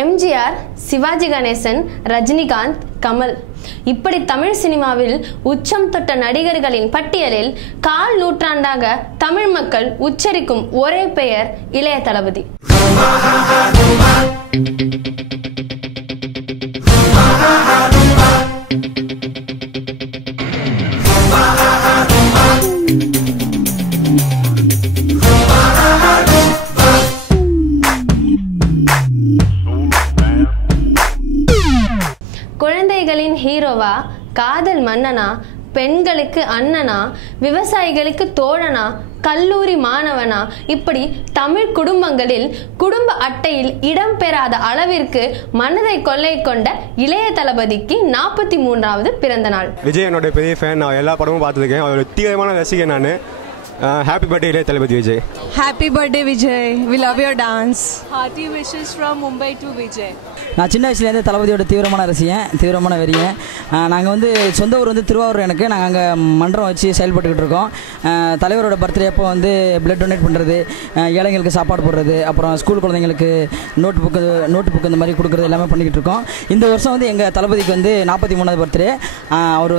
எம்ஜிஆர், சிவாஜி கணேசன், ரஜினிகாந்த், கமல் இப்படி தமிழ் சினிமாவில் உச்சம் தொட்ட நடிகர்களின் பட்டியலில் கால் நூற்றாண்டாக தமிழ் மக்கள் உச்சரிக்கும் ஒரே பெயர் இளைய தளபதி. குழந்தைகளின் ஹீரோவா, காதல் மன்னனா, பெண்களுக்கு அண்ணனா, விவசாயிகளுக்கு தோழனா, கல்லூரி மாணவனா இப்படி தமிழ் குடும்பங்களில் குடும்ப அட்டையில் இடம்பெறாத அளவிற்கு மனதை கொள்ளை கொண்ட இளைய தளபதிக்கு 43வது பிறந்த நாள். விஜய் என்னோட பெரிய ஃபேன். நான் எல்லா படமும் பார்த்துருக்கேன். அவரோட தீவிரமான ரசிகன் நான். Happy birthday இளைய தளபதி Vijay. Happy birthday Vijay. We love your dance. Hearty wishes from Mumbai to Vijay. நான் சின்ன வயசுலேருந்து தளபதியோட தீவிரமான ரசிகன், தீவிரமான வெறியன். நாங்கள் சொந்த ஊர் திருவாரூர். எனக்கு நாங்கள் அங்கே மன்றம் வச்சு செயல்பட்டுக்கிட்டு இருக்கோம். தலைவரோட பர்த்டே அப்போ பிளட் டொனேட் பண்ணுறது, ஏழைங்களுக்கு சாப்பாடு போடுறது, அப்புறம் ஸ்கூல் குழந்தைங்களுக்கு நோட் புக்கு இந்த மாதிரி கொடுக்குறது எல்லாமே பண்ணிக்கிட்டு இருக்கோம். இந்த வருஷம் எங்கள் தளபதிக்கு 43வது பர்த்டே. அவர்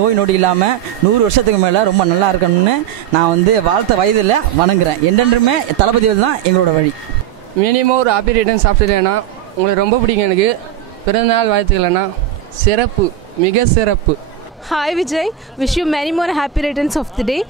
நோய் நொடி இல்லாமல் 100 வருஷத்துக்கு மேலே ரொம்ப நல்லா இருக்கணும்னு நான் வாழ்த்த வயதில் வணங்குறேன். என்றென்றுமே தளபதி தான் எங்களோட வழி. மினிமம் ஒரு ஹாப்பி ரிட்டர்ன்ஸ் ஆஃப் தி டேனா. உங்களுக்கு ரொம்ப பிடிக்கும். எனக்கு பிறந்தநாள் வாழ்த்துக்கள்ண்ணா. சிறப்பு, மிக சிறப்பு. Hi Vijay, wish you many more happy returns of the day.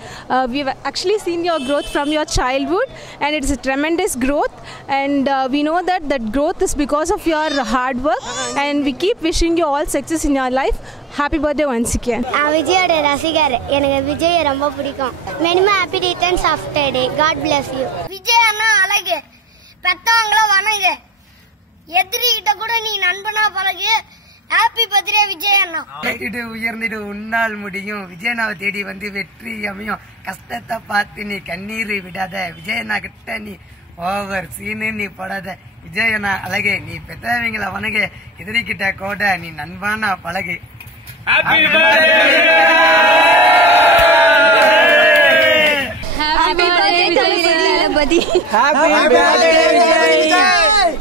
We've actually seen your growth from your childhood and it's a tremendous growth and we know that growth is because of your hard work and we keep wishing you all success in your life. Happy birthday once again. விஜயோட ரசிகர். எனக்கு விஜய் ரொம்ப பிடிக்கும். many more happy returns of the day. God bless you. Vijay அண்ணா அழகு. பெத்தவங்கள வணங்கு. எதிரிகிட்ட கூட நீ நண்பனா பழகு. ஹாப்பி பர்த்டே விஜய் அண்ணா. உயர்ந்திடு உன்னால் முடியும். விஜயண்ணாவை தேடி வெற்றி அமையும். கஷ்டத்தை பார்த்து நீ கண்ணீர் விடாத. விஜயண்ணா கிட்ட நீ ஓவர் சீனு நீ போடாத. விஜயண்ணா அழகே. நீ பெத்தவங்களை வணங்கு. எதிரிகிட்ட கூட நீ நண்பானா பழகு. Happy birthday தளபதி. Happy birthday Vijay.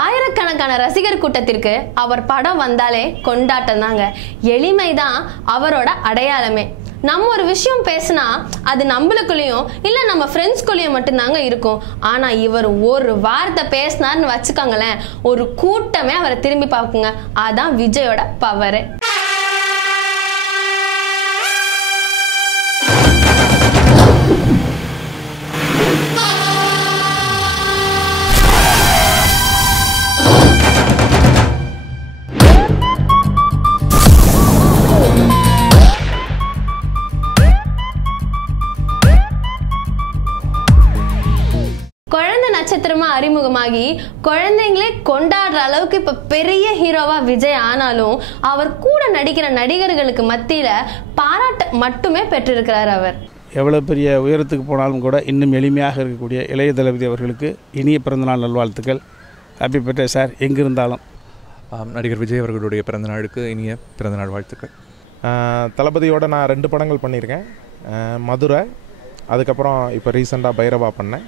ஆயிரக்கணக்கான ரசிகர் கூட்டத்திற்கு அவர் படம் வந்தாலே கொண்டாட்டம் தாங்க. எளிமைதான் அவரோட அடையாளமே. நம்ம ஒரு விஷயம் பேசினா அது நம்மளுக்குள்ளேயும் இல்ல நம்ம ஃப்ரெண்ட்ஸ்குள்ளேயும் மட்டும்தாங்க இருக்கும். ஆனா இவர் ஒரு வார்த்தை பேசினார்னு வச்சுக்கோங்களேன், ஒரு கூட்டமே அவரை திரும்பி பார்க்குங்க. அதான் விஜயோட பவர். குழந்தை நட்சத்திரமா அறிமுகமாகி குழந்தைங்களே கொண்டாடுற அளவுக்கு இப்ப பெரிய ஹீரோவா விஜய் ஆனாலும் அவர் கூட நடிக்கிற நடிகர்களுக்கு மத்தியில பாராட்டு மட்டுமே பெற்றிருக்கிறார். அவர் எவ்வளவு பெரிய உயரத்துக்கு போனாலும் கூட இன்னும் எளிமையாக இருக்கக்கூடிய இளைய தளபதி அவர்களுக்கு இனிய பிறந்தநாள் நல்வாழ்த்துக்கள். Happy birthday sir. எங்கிருந்தாலும் நடிகர் விஜய் அவர்களுடைய பிறந்தநாளுக்கு இனிய பிறந்தநாள் வாழ்த்துக்கள். தளபதியோட நான் 2 படங்கள் பண்ணியிருக்கேன். மதுரை, அதுக்கப்புறம் இப்போ ரீசெண்டாக பைரவா பண்ணேன்.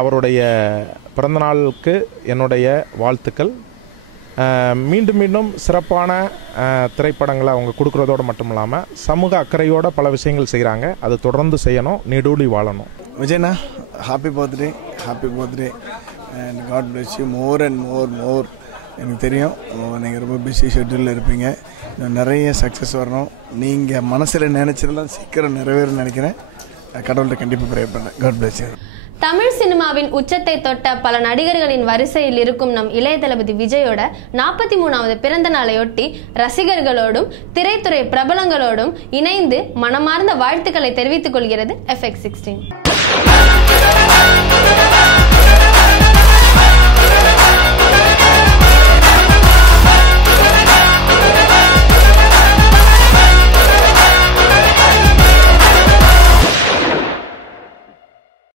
அவருடைய பிறந்தநாளுக்கு என்னுடைய வாழ்த்துக்கள். மீண்டும் மீண்டும் சிறப்பான திரைப்படங்களை அவங்க கொடுக்குறதோடு மட்டும் இல்லாமல் சமூக அக்கறையோட பல விஷயங்கள் செய்கிறாங்க. அது தொடர்ந்து செய்யணும், நெடுவலி வாழணும். விஜய்ண்ணா happy birthday. Happy birthday and God bless you more and more. எனக்கு தெரியும் நீங்கள் ரொம்ப பிஸி ஷெட்யூலில் இருப்பீங்க. நிறைய சக்ஸஸ் வரணும். நீங்கள் மனசில் நினச்சதெல்லாம் சீக்கிரம் நிறைவேறும்னு நினைக்கிறேன். கடவுள்கிட்ட கண்டிப்பாக ப்ரே பண்ணேன். God bless you. தமிழ் சினிமாவின் உச்சத்தை தொட்ட பல நடிகர்களின் வரிசையில் இருக்கும் நம் இளைய தளபதி விஜயோட 43வது பிறந்த நாளையொட்டி ரசிகர்களோடும் திரைத்துறை பிரபலங்களோடும் இணைந்து மனமார்ந்த வாழ்த்துக்களை தெரிவித்துக் கொள்கிறது FX16.